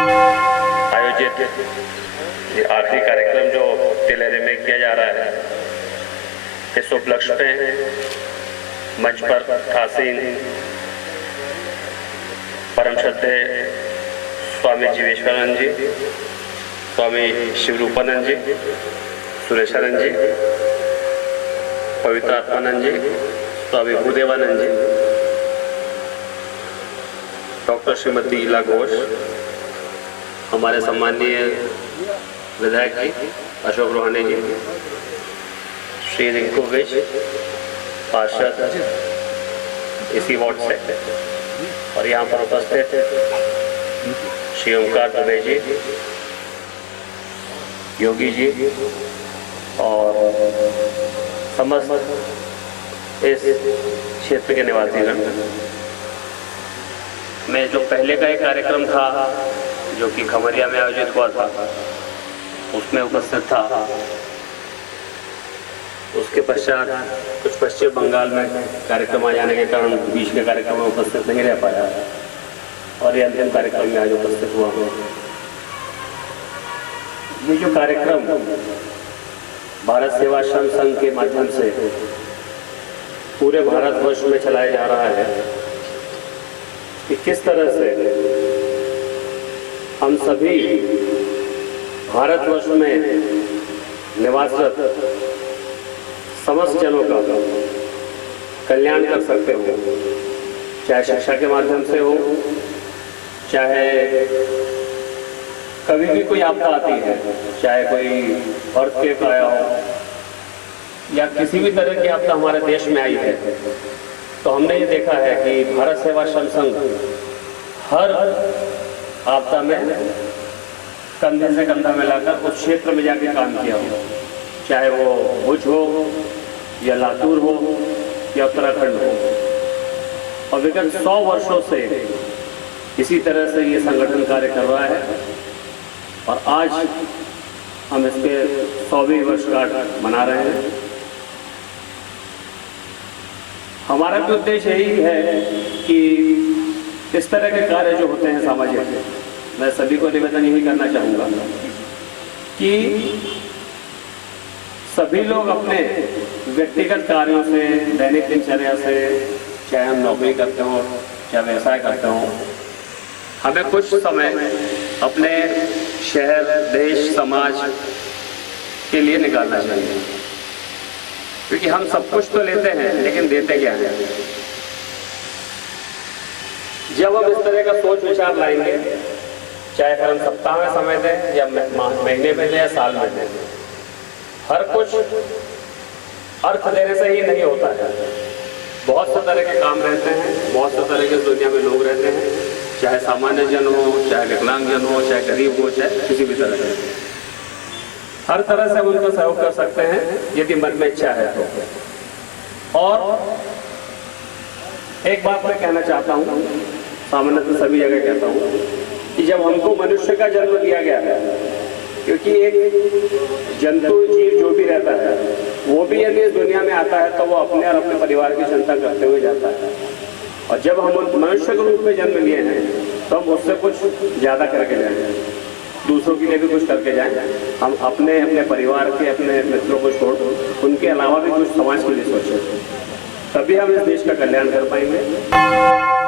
आयोजित ये आखिरी कार्यक्रम जो तिलहरे में किया जा रहा है, इस उपलक्ष्य पे मंच पर आसीन परम श्रद्धेय स्वामी जीवेश्वरानंद जी, स्वामी शिवरूपानंद जी, सुरेशानंद जी, पवित्र आत्मानंद जी, स्वामी भूदेवानंद जी, डॉक्टर श्रीमती इला घोष, हमारे सम्माननीय विधायक जी अशोक रोहानी जी, श्री रिंकू विज, पार्षद इसी वार्ड से, और यहाँ पर उपस्थित श्री ओंकार दुबे जी, योगी जी और समस्त इस क्षेत्र के निवासीगण। मैं जो पहले का एक कार्यक्रम था जो कि खमरिया में आयोजित हुआ था, उसमें उपस्थित था। उसके पश्चात कुछ पश्चिम बंगाल में कार्यक्रम आ जाने के कारण बीच के कार्यक्रम में उपस्थित नहीं रह पाया, और ये अंतिम कार्यक्रम में आज उपस्थित हुआ हूँ। ये जो कार्यक्रम भारत सेवाश्रम संघ के माध्यम से पूरे भारतवर्ष में चलाया जा रहा है कि किस तरह से हम सभी भारतवर्ष में निवासरत समस्त जनों का कल्याण कर सकते हो, चाहे शिक्षा के माध्यम से हो, चाहे कभी भी कोई आपदा आती है, चाहे कोई अर्थक्वेक आया हो या किसी भी तरह की आपदा हमारे देश में आई है, तो हमने ये देखा है कि भारत सेवाश्रम संघ हर आपदा में कंधे से कंधा मिलाकर उस क्षेत्र में जाके काम किया हो, चाहे वो भुज हो या लातूर हो या उत्तराखंड हो। और विगत 100 वर्षों से इसी तरह से ये संगठन कार्य कर रहा है, और आज हम इसके 100वीं वर्षगांठ मना रहे हैं। हमारा भी उद्देश्य यही है कि इस तरह के कार्य जो होते हैं सामाजिक, मैं सभी को निवेदन यही करना चाहूँगा कि सभी लोग अपने व्यक्तिगत कार्यों से, दैनिक दिनचर्या से, चाहे हम नौकरी करते हो, चाहे व्यवसाय करते हो, हमें कुछ समय अपने शहर, देश, समाज के लिए निकालना चाहिए, क्योंकि हम सब कुछ तो लेते हैं लेकिन देते क्या है। जब हम इस तरह का सोच विचार लाएंगे, चाहे हम सप्ताह में समय दें या महीने में दें या साल में दें, हर कुछ अर्थ देने से ही नहीं होता है। बहुत से तरह के काम रहते हैं, बहुत से तरह के दुनिया में लोग रहते हैं, चाहे सामान्य जन हो, चाहे विकलांग जन हो, चाहे गरीब हो, चाहे किसी भी तरह के, हर तरह से हम उनका सहयोग कर सकते हैं यदि मन में इच्छा है तो। और एक बात मैं कहना चाहता हूँ, सामान्यतः सभी जगह कहता हूँ, कि जब हमको मनुष्य का जन्म दिया गया है, क्योंकि एक जंतु जीव जो भी रहता है वो भी यदि इस दुनिया में आता है तो वो अपने और अपने परिवार की चिंता करते हुए जाता है, और जब हम मनुष्य के रूप में जन्म लिए हैं तो हम उससे कुछ ज़्यादा करके जाएं, दूसरों के लिए भी कुछ करके जाएं। हम अपने अपने परिवार के, अपने मित्रों को छोड़ उनके अलावा भी कुछ समाज के लिए सोचें, तभी हम इस देश का कल्याण कर पाएंगे।